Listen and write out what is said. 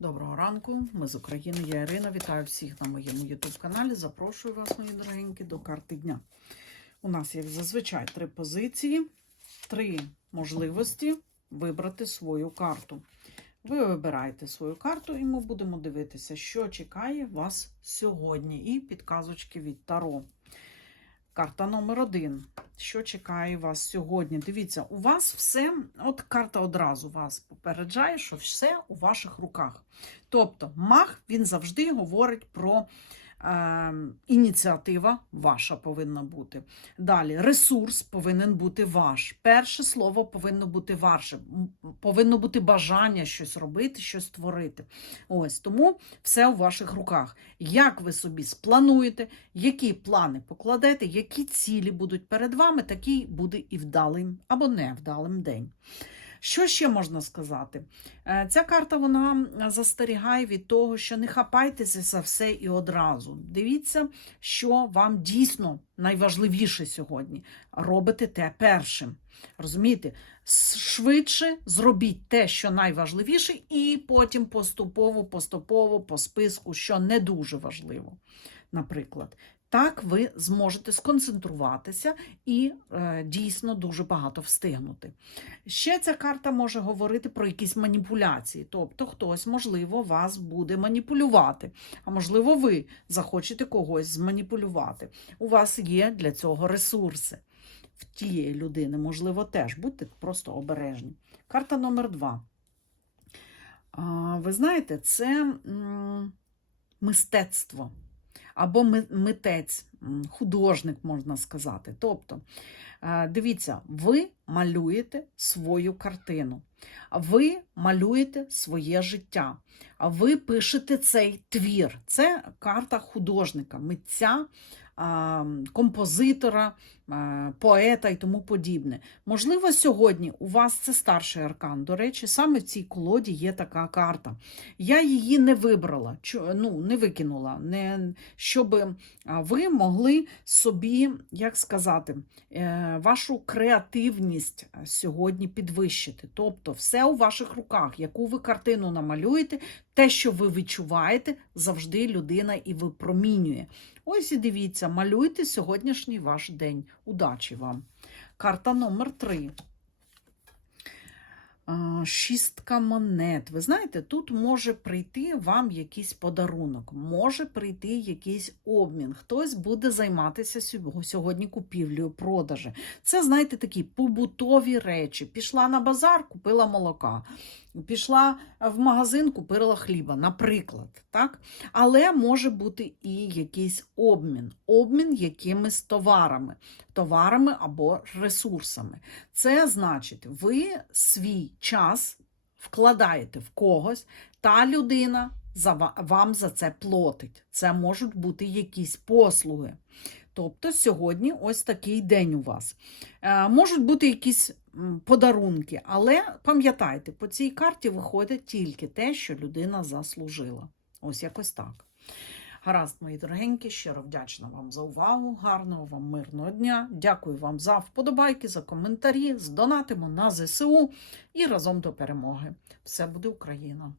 Доброго ранку, ми з України. Я Ірина. Вітаю всіх на моєму YouTube каналі. Запрошую вас, мої дорогенькі, до карти дня. У нас, як зазвичай, три позиції, три можливості вибрати свою карту. Ви вибираєте свою карту, і ми будемо дивитися, що чекає вас сьогодні. І підказочки від Таро. Карта номер один. Що чекає вас сьогодні? Дивіться, у вас все, от карта одразу вас попереджає, що все у ваших руках. Тобто, маг він завжди говорить про ініціатива ваша повинна бути. Далі, ресурс повинен бути ваш. Перше слово повинно бути ваше. Повинно бути бажання щось робити, щось творити. Ось тому все у ваших руках. Як ви собі сплануєте, які плани покладете, які цілі будуть перед вами, такий буде і вдалим або невдалим день. Що ще можна сказати? Е, Ця карта вона застерігає від того, що не хапайтеся за все і одразу. Дивіться, що вам дійсно найважливіше сьогодні. Робите те першим. Розумієте? Швидше зробіть те, що найважливіше, і потім поступово, поступово по списку, що не дуже важливо. Наприклад, так ви зможете сконцентруватися і е, дійсно дуже багато встигнути. Ще ця карта може говорити про якісь маніпуляції. Тобто хтось, можливо, вас буде маніпулювати, а можливо, ви захочете когось зманіпулювати. У вас є для цього ресурси. В тієї людини, можливо, теж будьте просто обережні. Карта номер два. Ви знаєте, це мистецтво або митець, художник, можна сказати. Тобто, е, дивіться, ви малюєте свою картину, ви малюєте своє життя, ви пишете цей твір. Це карта художника, митця, композитора, поета і тому подібне. Можливо, сьогодні у вас це старший аркан. До речі, саме в цій колоді є така карта. Я її не вибрала, ну, не викинула, не, щоб ви могли собі, як сказати, е, вашу креативність е, сьогодні підвищити. Тобто, все у ваших руках, яку ви картину намалюєте, те, що ви відчуваєте, завжди людина і випромінює. Ось і дивіться, малюйте сьогоднішній ваш день. Удачі вам! Карта номер три. А, Шістка монет. Ви знаєте, тут може прийти вам якийсь подарунок, може прийти якийсь обмін. Хтось буде займатися сьогодні купівлею, продажем. Це, знаєте, такі побутові речі. Пішла на базар, купила молока. Пішла в магазин, купила хліба, наприклад. Так? Але може бути і якийсь обмін, обмін якимись товарами, товарами або ресурсами. Це значить, ви свій час вкладаєте в когось, та людина вам за це платить. Це можуть бути якісь послуги. Тобто сьогодні ось такий день у вас. Е, можуть бути якісь подарунки, але пам'ятайте, по цій карті виходить тільки те, що людина заслужила. Ось якось так. Гаразд, мої дорогенькі, щиро вдячна вам за увагу. Гарного вам мирного дня. Дякую вам за вподобайки, за коментарі. Здонатимо на ЗСУ і разом до перемоги. Все буде Україна!